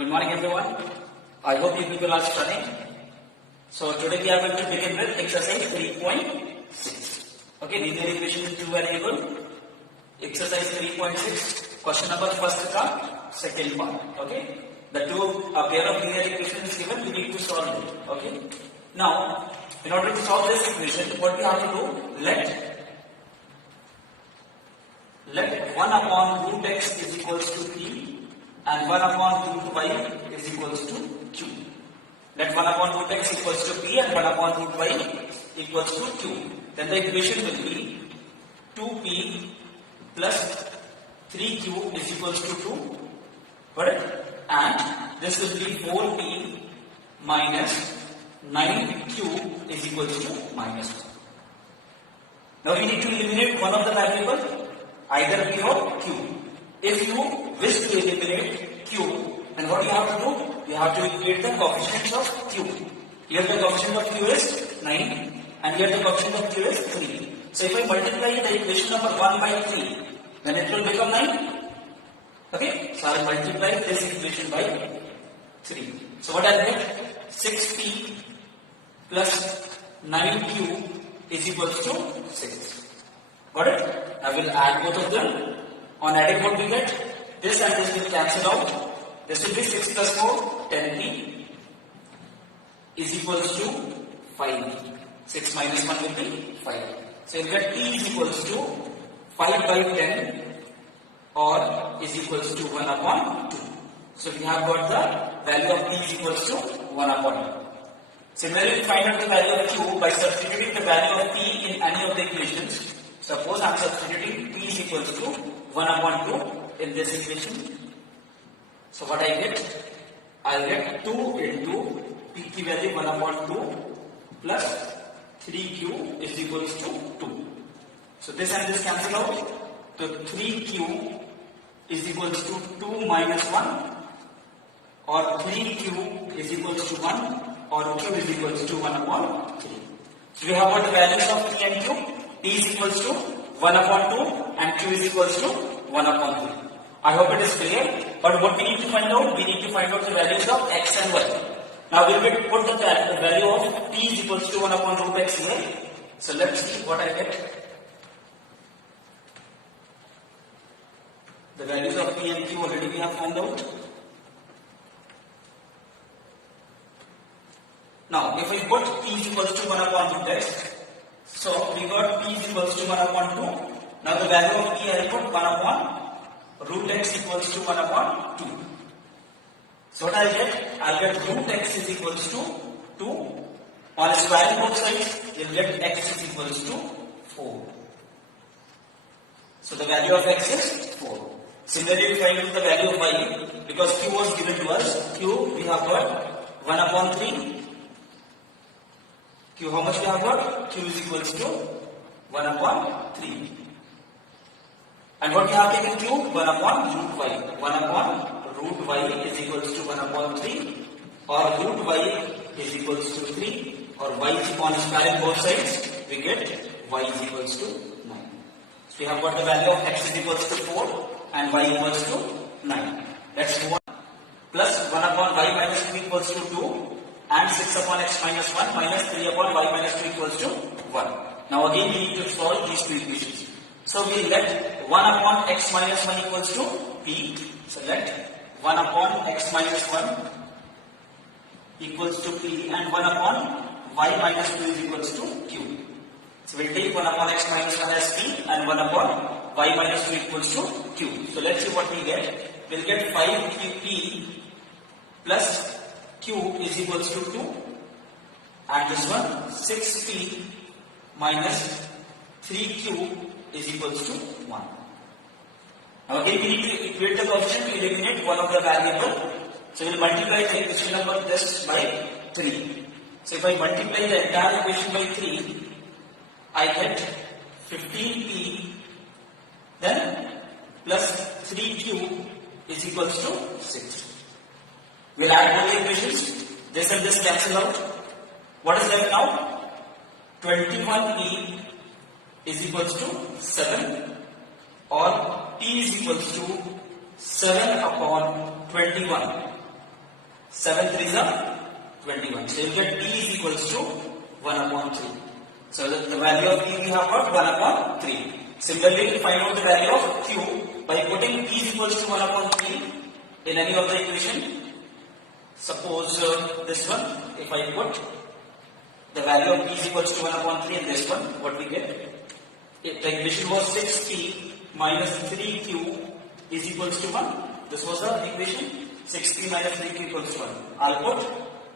Good morning everyone. I hope you people are studying. So today we are going to begin with exercise 3.6. Okay, linear equation with two variable. Exercise 3.6. Question number first ka second part. Okay, the a pair of linear equations is given. We need to solve it. Okay. Now, in order to solve this equation, what we have to do? Let 1 upon root x is equals to p and 1 upon root y is equals to q. Let 1 upon root x equals to p and 1 upon root y equals to q. Then the equation will be 2p plus 3q is equals to 2. Correct? And this will be 4p minus 9q is equals to minus 1. Now we need to eliminate one of the variables, either p or q. If you wish to eliminate q, then what you have to do? You have to equate the coefficients of q. Here the coefficient of q is 9 and here the coefficient of q is 3. So if I multiply the equation number 1 by 3, then it will become 9. Okay, so I will multiply this equation by 3. So what I will get? 6p plus 9q is equals to 6. Got it? I will add both of them. On adding, what we get? This and this will cancel out. This will be 6 plus 4, 10p is equals to 5. 6 minus 1 will be 5. So you get p is equals to 5 by 10 or is equals to 1 upon 2. So we have got the value of p is equals to 1 upon 2. Similarly, we find out the value of q by substituting the value of p in any of the equations. Suppose I am substituting p is equals to 1 upon 2 in this equation. So what I get? I will get 2 into p की value 1 upon 2 plus 3q is equals to 2. So this and this cancel out. So 3q is equals to 2 minus 1 or 3q is equals to 1 or q is equals to 1 upon 3. So we have got the values of p and q. P is equals to 1 upon 2 and q is equals to 1 upon 3. I hope it is clear. But what we need to find out? We need to find out the values of x and y. Now we will put the value of p is equals to 1 upon root x here. So let's see what I get. The values of p and q already we have found out. Now if we put p is equals to 1 upon root x, so we got p is equals to 1 upon 2. Now the value of p I put 1 upon root x equals to 1 upon 2. So what I'll get? I'll get root x is equals to 2. On squaring both sides, you'll get x is equals to 4. So the value of x is 4. Similarly, we find out the value of y, because q was given to us. Q we have got 1 upon 3. Q, how much we have got? Q is equals to 1 upon 3. And what we have taken Q? 1 upon root y. 1 upon root y is equals to 1 upon 3 or root y is equals to 3 or y is upon squaring both sides, we get y is equals to 9. So we have got the value of x is equals to 4 and y equals to 9. Let's move on. Plus 1 upon y minus 2 equals to 2. And 6 upon x minus 1 minus 3 upon y minus 2 equals to 1. Now again we need to solve these two equations. So we let 1 upon x minus 1 equals to p. So let 1 upon x minus 1 equals to p and 1 upon y minus 2 is equals to q. So we'll take 1 upon x minus 1 as p and 1 upon y minus 2 equals to q. So let's see what we get. We'll get 5p plus q is equals to 2 and this one 6p minus 3q is equals to 1. Now again we need to equate the coefficient to eliminate one of the variable. So we will multiply the equation number this by 3. So if I multiply the entire equation by 3, I get 15p then plus 3q is equals to 6. We'll add both the equations. This and this cancel out. What is left now? 21p is equals to 7 or p is equals to 7 upon 21 7 3s are 21. So you get P is equals to 1 upon 3. So the value of P we have got 1 upon 3. Similarly, we find out the value of Q by putting P is equals to 1 upon 3 in any of the equation. Suppose this one, if I put the value of P is equals to 1 upon 3 in this one, what we get? If the equation was 6P minus 3Q is equals to 1. This was the equation. 6P minus 3Q equals to 1. I'll put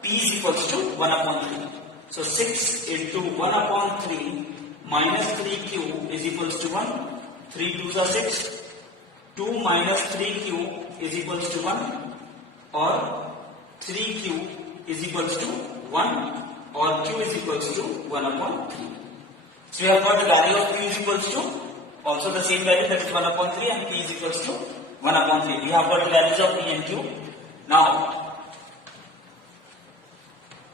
P is equals to 1 upon 3. So 6 into 1 upon 3 minus 3Q is equals to 1. 3 2s are 6. 2 minus 3Q is equals to 1. Or 3Q is equals to 1. Or Q is equals to 1 upon 3. So we have got the value of Q is equals to also the same value, that is 1 upon 3, and P is equals to 1 upon 3. We have got the values of P and Q. Now,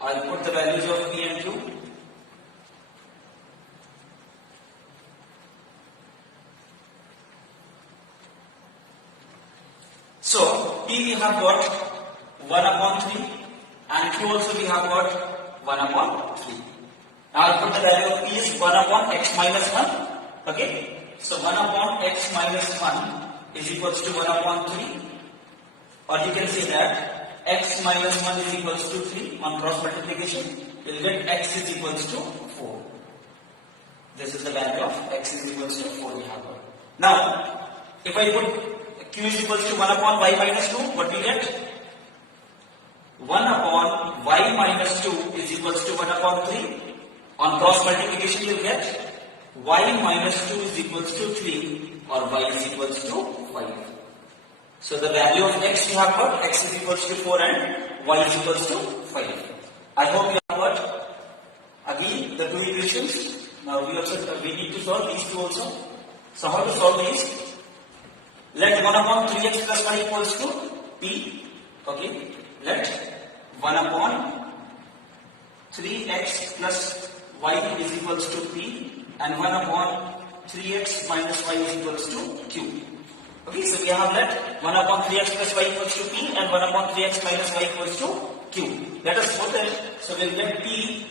I will put the values of P and Q. So, P we have got 1 upon 3 and Q also we have got 1 upon 3. Now, I will put the value of P is 1 upon x minus 1. Okay. So 1 upon x minus 1 is equals to 1 upon 3, or you can say that x minus 1 is equals to 3 on cross multiplication. You will get x is equals to 4. This is the value of x is equals to 4 we have got. Now, if I put q is equals to 1 upon y minus 2, what we get? 1 upon y minus 2 is equals to 1 upon 3. On cross multiplication you will get y minus 2 is equals to 3 or y is equals to 5. So the value of x we have got, x is equals to 4 and y is equals to 5. I hope you have got again the two equations. Now we need to solve these two also. So how to solve these? Let 1 upon 3x plus y equals to p. Okay. Let 1 upon 3x plus y is equals to p. And 1 upon 3x minus y is equals to q. Okay, so we have let 1 upon 3x plus y equals to p and 1 upon 3x minus y equals to q. Let us put it. So we will get p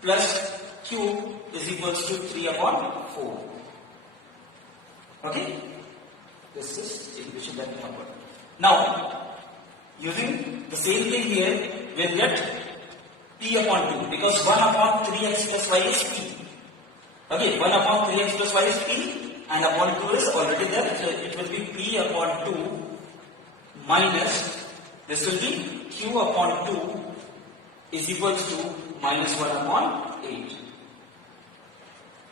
plus q is equals to 3 upon 4. Okay, this is the equation that we have got. Now, using the same thing here, we will get p upon 2 because 1 upon 3x plus y is p. Okay, 1 upon 3x plus y is p and upon 2 is already there. So it will be p upon 2 minus, this will be q upon 2 is equals to minus 1 upon 8.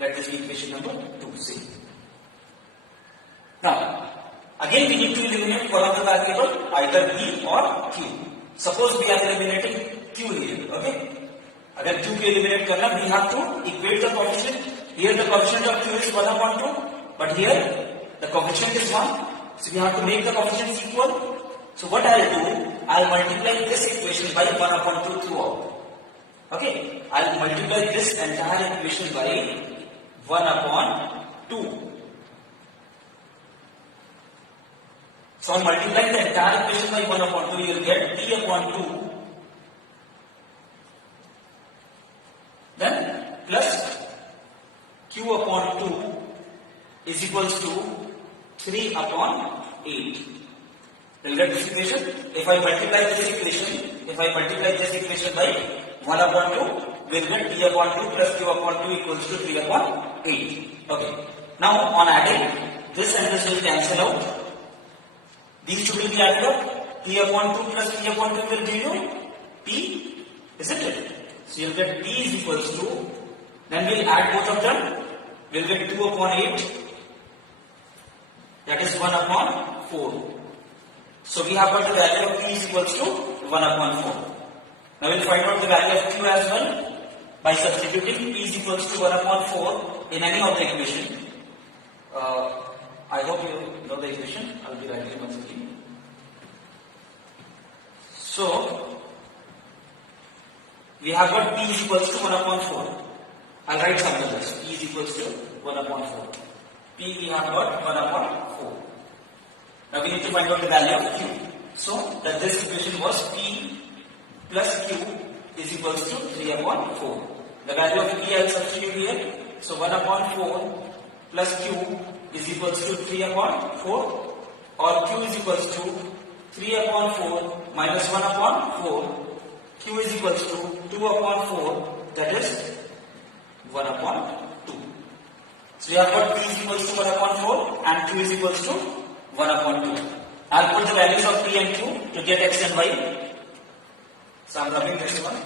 That is the equation number 2. See. Now, again we need to eliminate one of the variable, either p or q. Suppose we are eliminating q here. Okay. अगर q को eliminate करना, we have to equate the coefficient. Here the coefficient of q is 1 upon 2, but here the coefficient is 1. So we have to make the coefficients equal. So what I will do, I will multiply this equation by 1 upon 2 throughout. Okay, I will multiply this entire equation by 1 upon 2. So on multiplying the entire equation by 1 upon 2, you will get t upon 2. Then plus q upon 2 is equals to 3 upon 8. Will get this equation. If I multiply this equation by 1 upon 2, we'll get t upon 2 plus q upon 2 equals to 3 upon 8. Okay. Now on adding, this and this will cancel out. These two will be added up. T upon 2 plus t upon 2 will give you p, isn't it? So you'll get p is equals to, then we'll add both of them. We'll get 2 upon 8, that is 1 upon 4. So we have got the value of p is equals to 1 upon 4. Now we'll find out the value of q as well by substituting p is equals to 1 upon 4 in any of the equation. I hope you know the equation. I will be writing once again. So we have got p is equals to 1 upon 4. I'll write some numbers. P is equals to 1 upon 4. P we have got 1 upon 4. Now we need to find out the value of q. So that this equation was P plus Q is equals to 3 upon 4. The value of P I will substitute here. So 1 upon 4 plus Q is equals to 3 upon 4, or Q is equals to 3 upon 4 minus 1 upon 4. Q is equals to 2 upon 4, that is 1 upon 2. So we have got P is equals to 1 upon 4 and Q is equals to 1 upon 2. I'll put the values of P and Q to get X and Y. So I'm rubbing this one.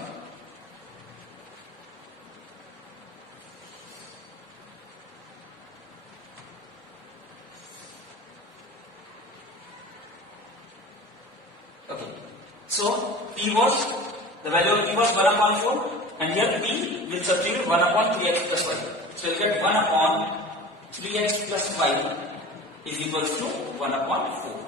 Okay. So P was, the value of P was 1 upon 4 and here P will substitute 1 upon 3x plus y. So we'll get 1 upon 3x plus y is equals to 1 upon 4.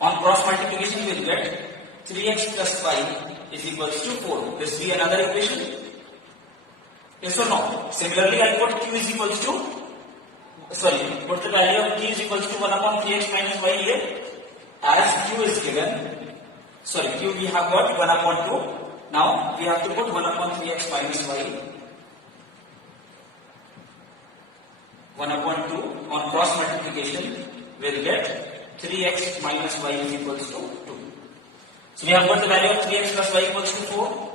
On cross multiplication we will get 3x plus y is equals to 4. This will be another equation. Yes or no? Similarly I put Q is equals to, put the value of Q is equals to 1 upon 3x minus y here. As Q is given, Q we have got 1 upon 2. Now we have to put 1 upon 3x minus y. 1 upon 2 on cross multiplication we will get 3x minus y is equals to 2. So we have got the value of 3x plus y equals to 4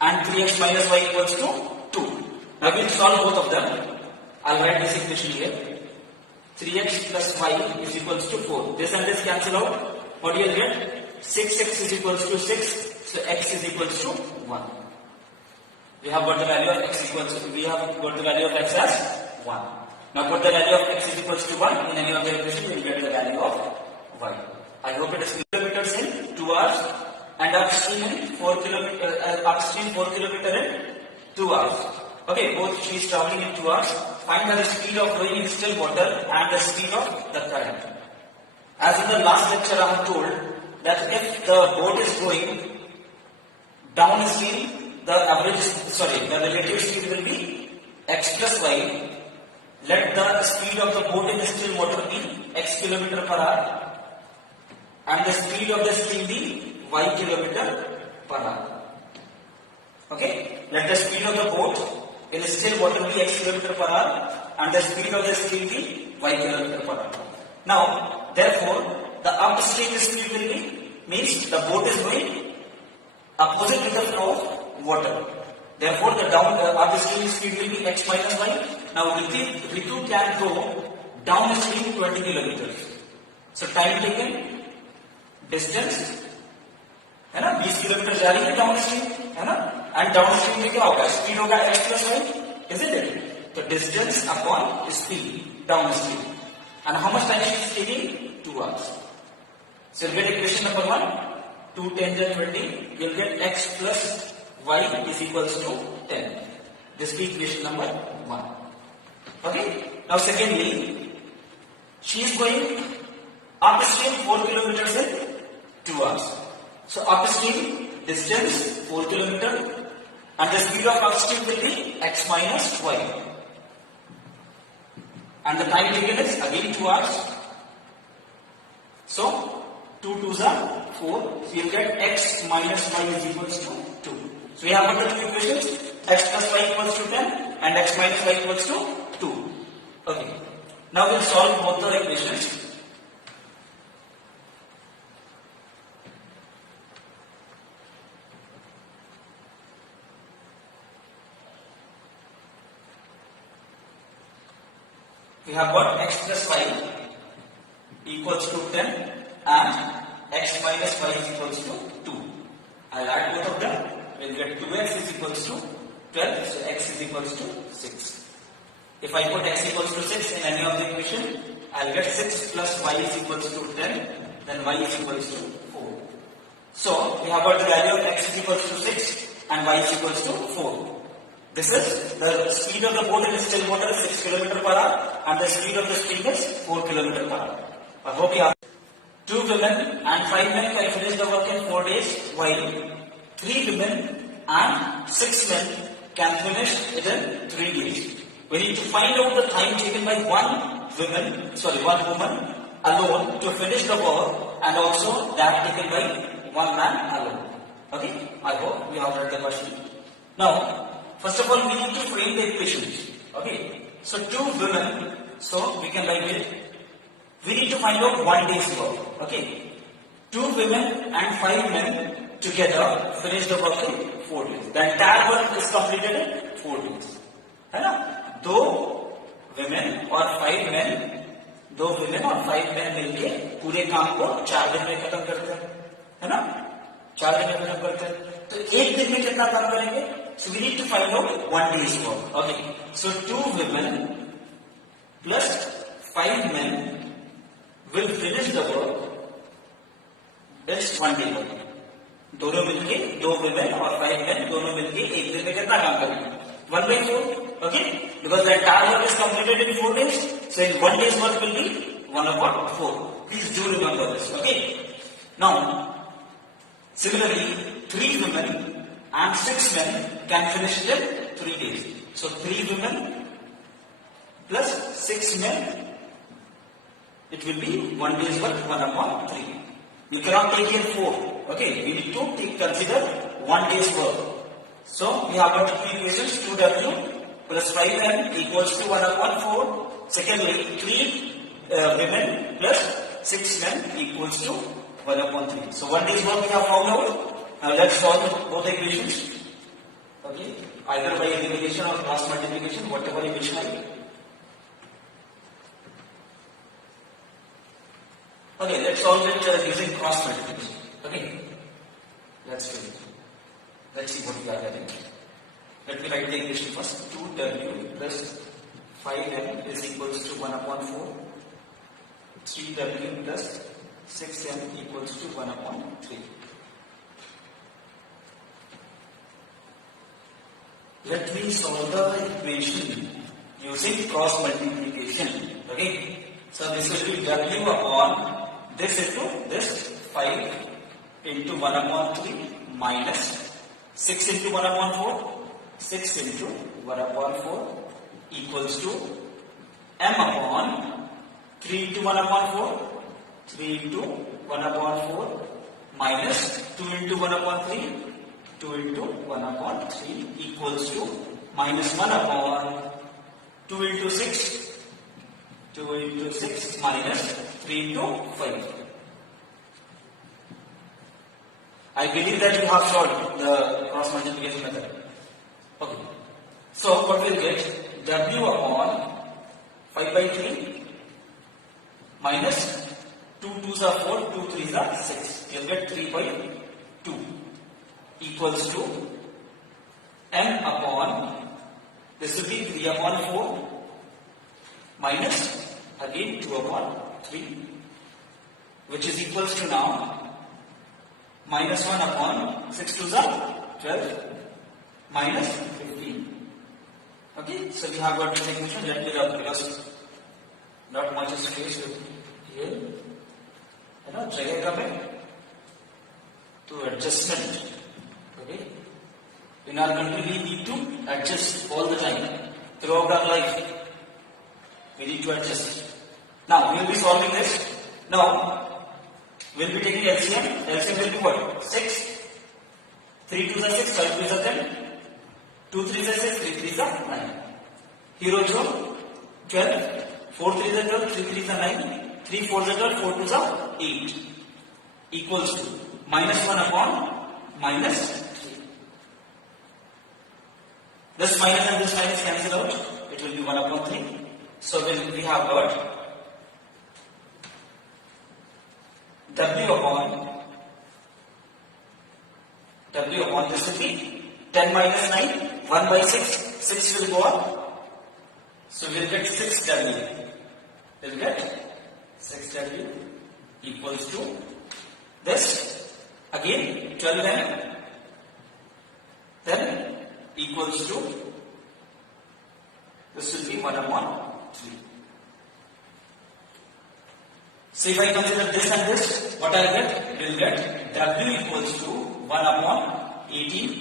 and 3x minus y equals to 2. Now we will solve both of them. I will write this equation here. 3x plus y is equals to 4. This and this cancel out. What do you get? 6x is equals to 6. So x is equals to 1. We have got the value of x equals to, we have got the value of x as 1. Now put the value of x is equals to 1 in any of the equation, you will get the value of y. I hope it is kilometers in 2 hours and upstream in 4 kilometer in 2 hours. Okay, both she is traveling in 2 hours. Find the speed of flowing in still water and the speed of the current. As in the last lecture I have told that if the boat is going downstream, the relative speed will be x plus y. Let the speed of the boat in the still water be x kilometer per hour and the speed of the stream be y kilometer per hour. Okay? Let the speed of the boat in the still water be x kilometer per hour and the speed of the stream be y kilometer per hour. Now, therefore, the upstream speed will be, means the boat is going opposite to the flow of water. Therefore, the upstream speed will be x minus y. Now, Ritu can go downstream 20 kilometers. So, time taken, distance, है ना 20 kilometre जा रही है downstream, है ना, and downstream में क्या होगा, स्पीड होगा x plus y, isn't it? तो distance upon speed downstream. And how much time she is taking? 2 hours. So, you'll get equation number 1, 2 10 and 20, you'll get x plus y is equals to 10. This is equation number 1. Okay? Now, secondly, she is going upstream 4 kilometers in 2 hours. So, upstream distance 4 kilometers and the speed of upstream will be x minus y. And the time taken is again 2 hours. So, 2 2s are 4. So, you will get x minus y is equals to 2. So, we have got the two equations, x plus y equals to 10 and x minus y equals to 2. Okay. Now, we will solve both the equations. We have got x plus y equals to 10 and x minus y is equals to 2. I will add both of them. We will get 2x is equals to 12. So, x is equals to 6. If I put x equals to 6 in any of the equation, I will get 6 plus y is equals to 10. Then y is equals to 4. So, we have got the value of x is equals to 6 and y is equals to 4. This is the speed of the boat in still water is 6 km per hour and the speed of the stream is 4 km per hour. I hope you have 2 women and 5 men can finish the work in 4 days while 3 women and 6 men can finish it in 3 days. We need to find out the time taken by one woman alone to finish the work and also that taken by one man alone. Okay, I hope we have read the question. Now, first of all, we need to frame the equations. Okay, so two women, so we can write it. We need to find out 1 day's work. Okay, 2 women and 5 men together finish the work in 4 days. The entire work is completed in 4 days. है ना? 2 women और 5 men, 2 women और 5 men मिलके पूरे काम को 4 दिन में खत्म करते हैं, है ना? 4 दिन में खत्म करते हैं. तो एक दिन में कितना काम करेंगे? So we need to find out 1 day's work. Okay. So 2 women plus 5 men will finish the work. That's 1 day work. दोनों मिलके 2 women और 5 men दोनों मिलके एक दिन में कितना काम करेंगे? 1/4. Okay? Because the entire work is completed in 4 days. So in 1 day's work will be 1/4. Please do remember this. Okay? Now, similarly, 3 women and 6 men can finish it in 3 days. So 3 women plus 6 men, it will be 1 day's work 1/3. We cannot take here 4. Okay, we need to consider 1 day's work. So we have got two equations: 2w plus 5m equals to 1/4. Secondly, 3 women plus 6 men equals to 1/3. So 1 day's work we have found out. Now let's solve both equations. Okay, either by elimination or cross multiplication, whatever you wish like. Okay, let's solve it using cross multiplication. Okay, let's do it. Let's see what we are getting. Let me write the equation first. 2w plus 5m is equals to 1/4. 3w plus 6m equals to 1/3. Let me solve the equation using cross multiplication. Okay, so this will be w upon this into this 5 into 1/3 minus 6 into 1/4, 6 into 1/4 equals to m upon 3 into 1/4, 3 into 1/4 minus 2 into 1/3, 2 into 1/3 equals to minus 1 upon 2 into 6, 2 into 6 minus 3 into 5. I believe that you have solved the cross multiplication method. Okay. So what we'll get? W upon 5/3 minus 2 2s are 4, 2 3s are 6. You'll get 3/2 equals to m upon, this will be 3/4 minus again 2/3, which is equals to now minus 1 upon 6 2s are 12 minus 15. Okay, so we have got this equation. Let me rub because not much is space here. You know, जगह कम है to adjustment. Okay, in our country we need to adjust all the time throughout our life. We need to adjust. Now we will be solving this. Now we'll be taking LCM. LCM will be what? 6. 3 2s are 6, 5 2s are 10, 2 3s are 6, 3 3s are 9. Here also 12, 4 3s are 12, 3 3s are 9, 3 4s are 12, 4 2s are 8 equals to minus 1 upon minus 3. This minus and this minus cancel out. It will be 1/3. So we have got W upon this will be 10 minus 9, 1/6, 6 will go up. So we'll get 6W. We'll get 6W equals to this again 12M, then equals to this will be 1/3. So if I consider this and this, what I'll get? We'll get W equals to 1/18.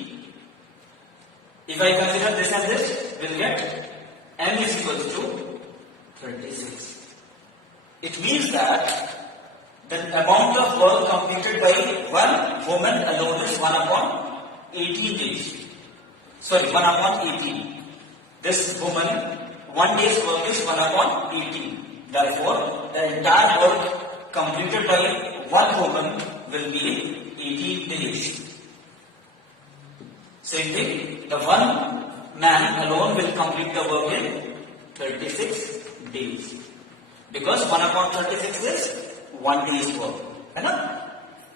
If I consider this and this, we'll get M is equals to 36. It means that the amount of work completed by one woman alone is 1 upon 18 days. Sorry, 1 upon 18. This woman, 1 day's work is 1 upon 18. Therefore, the entire work completed by one woman will be 18 days. Same thing, the one man alone will complete the work in 36 days. Because 1 upon 36 is 1 day's work. है ना?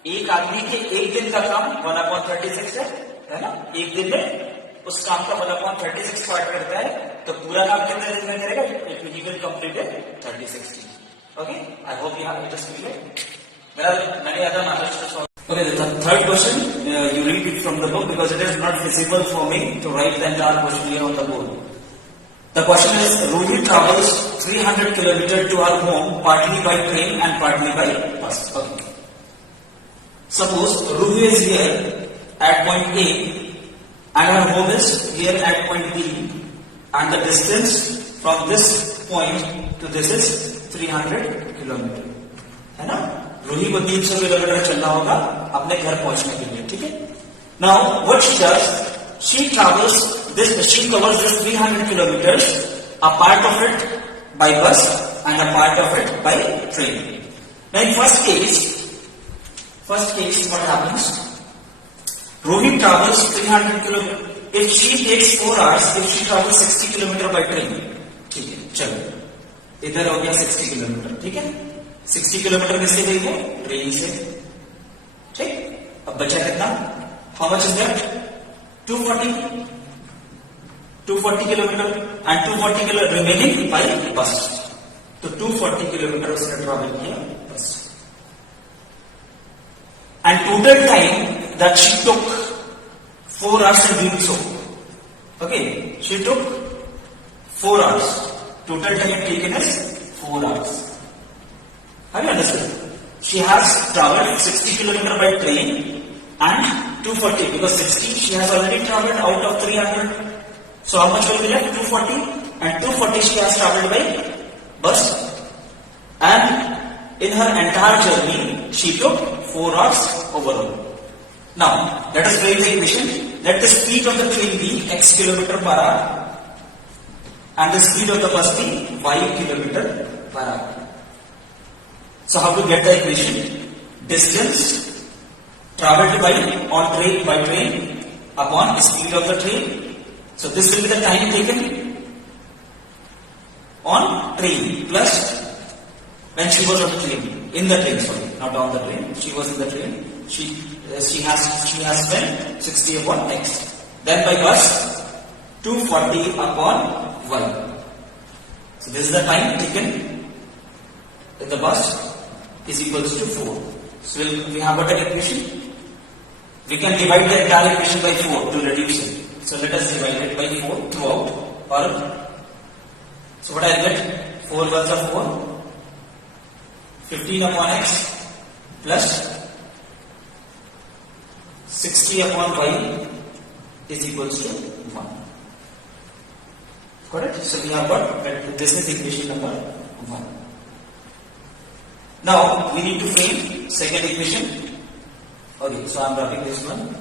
एक आदमी के एक दिन का काम 1 upon 36 है ना? एक दिन में उस काम का 1 upon 36 पार्ट करता है, तो पूरा काम कितने दिन में करेगा? He will complete it 36 days. Okay? I hope you have understood it. Many other matters to solve. Okay, the third question, you read it from the book because it is not feasible for me to write the entire question here on the board. The question is, Ruhi travels 300 kilometers to her home partly by train and partly by bus. Okay. Suppose Ruhi is here at point A and her home is here at point B and the distance from this point to this is 300 kilometers. है ना? रूही को 300 kilometre चलना होगा अपने घर पहुंचने के लिए, ठीक है? Now what she does, she covers this 300 kilometers, a part of it by bus and a part of it by train. Now in first case what happens? Ruhi travels 300 kilometers. If she takes 4 hours, if she travels 60 kilometers by train, ठीक है, चलो इधर हो गया 60 kilometre, ठीक है? 60 kilometre किससे गई वो? ट्रेन से, ठीक? अब बचा कितना? How much is that? 240 kilometre and 240 kilometre remaining by bus. तो 240 किलोमीटर उसने ट्रैवल किया bus. And total time that she took 4 hours in doing so. Okay, she took 4 hours. Total time taken is 4 hours. Have you understood? She has traveled 60 kilometers by train and 240 because 60 she has already traveled out of 300. So how much will be left? 240 and 240 she has traveled by bus and in her entire journey she took 4 hours overall. Now let us break the equation. Let the speed of the train be x kilometer per hour and the speed of the bus be y kilometer per hour. So how to get the equation? Distance traveled by train upon the speed of the train. So this will be the time taken on train plus when she was on the train, in the train, sorry, not on the train. She was in the train. She has spent 60 upon x. Then by bus 240 upon y. So this is the time taken in the bus is equals to 4. So we have got an equation. We can divide the entire equation by 4 to reduce it. So let us divide it by 4 throughout. So what I get? 4 ones are 4. 15 upon x plus 60 upon y is equals to 1. Correct? So we have got, this is equation number 1. Now we need to frame second equation. Okay, so I am wrapping this one.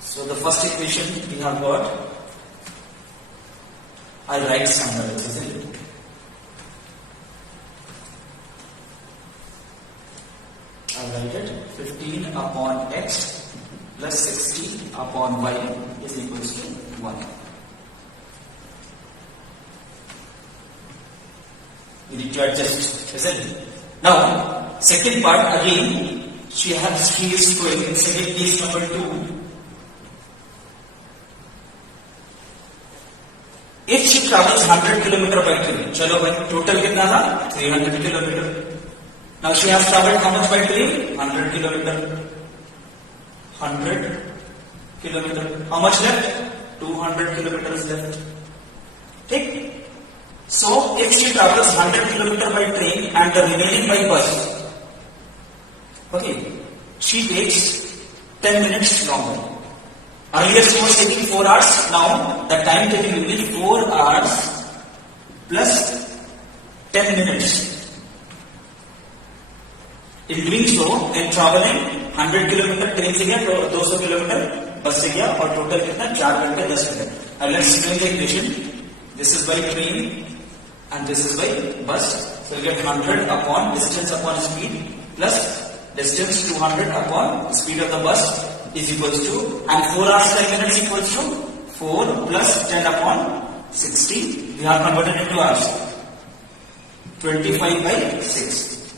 So the first equation we have got, I'll write somewhere, isn't it? I'll write it 15 upon x plus 60 upon y is equals to 1. We need to adjust, isn't it? Now, second part again, she is going in second case number 2. If she travels 100 kilometers by train, chalo bhai, total kitna tha? 300 kilometers. Now she has travelled how much by train? 100 kilometers. 100 kilometers. How much left? 200 kilometers left. Take. So if she travels 100 kilometers by train and the remaining by bus, okay, she takes 10 minutes longer. Earlier she was taking 4 hours. Now the time taken will be 4 hours plus 10 minutes. In doing so, in traveling 100 kilometre train से गया, 200 kilometre बस से गया और total कितना 4 घंटे 10 minute. And let's explain the equation. This is by train and this is by bus. So you get 100 upon distance upon speed plus distance 200 upon speed of the bus is equals to, and 4 hours 10 minutes equals to 4 plus 10 upon 60. We have converted into hours. 25 by 6.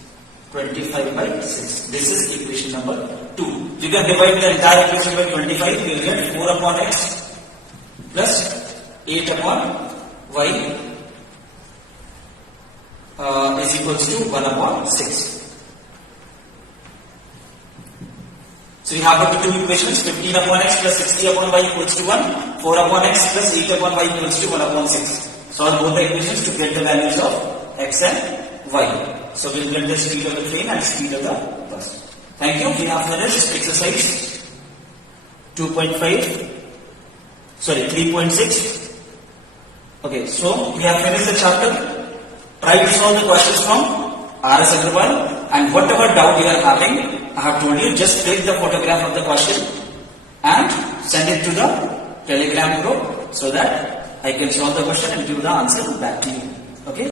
25 by 6. This is equation number 2. You can divide the entire equation by 25. You will get 4 upon x plus 8 upon y is equals to 1 upon 6. So we have got the two equations, 15 upon x plus 60 upon y equals to 1, 4 upon x plus 8 upon y equals to 1 upon 6. Solve both the equations to get the values of x and y. So we will get the speed of the train and speed of the bus. Thank you. We have finished exercise 2.5. Sorry, 3.6. Okay, so we have finished the chapter. Try to solve the questions from R.S. Agrawal, and whatever doubt you are having, I have told you, just take the photograph of the question and send it to the Telegram group so that I can solve the question and give the answer back to you. Okay.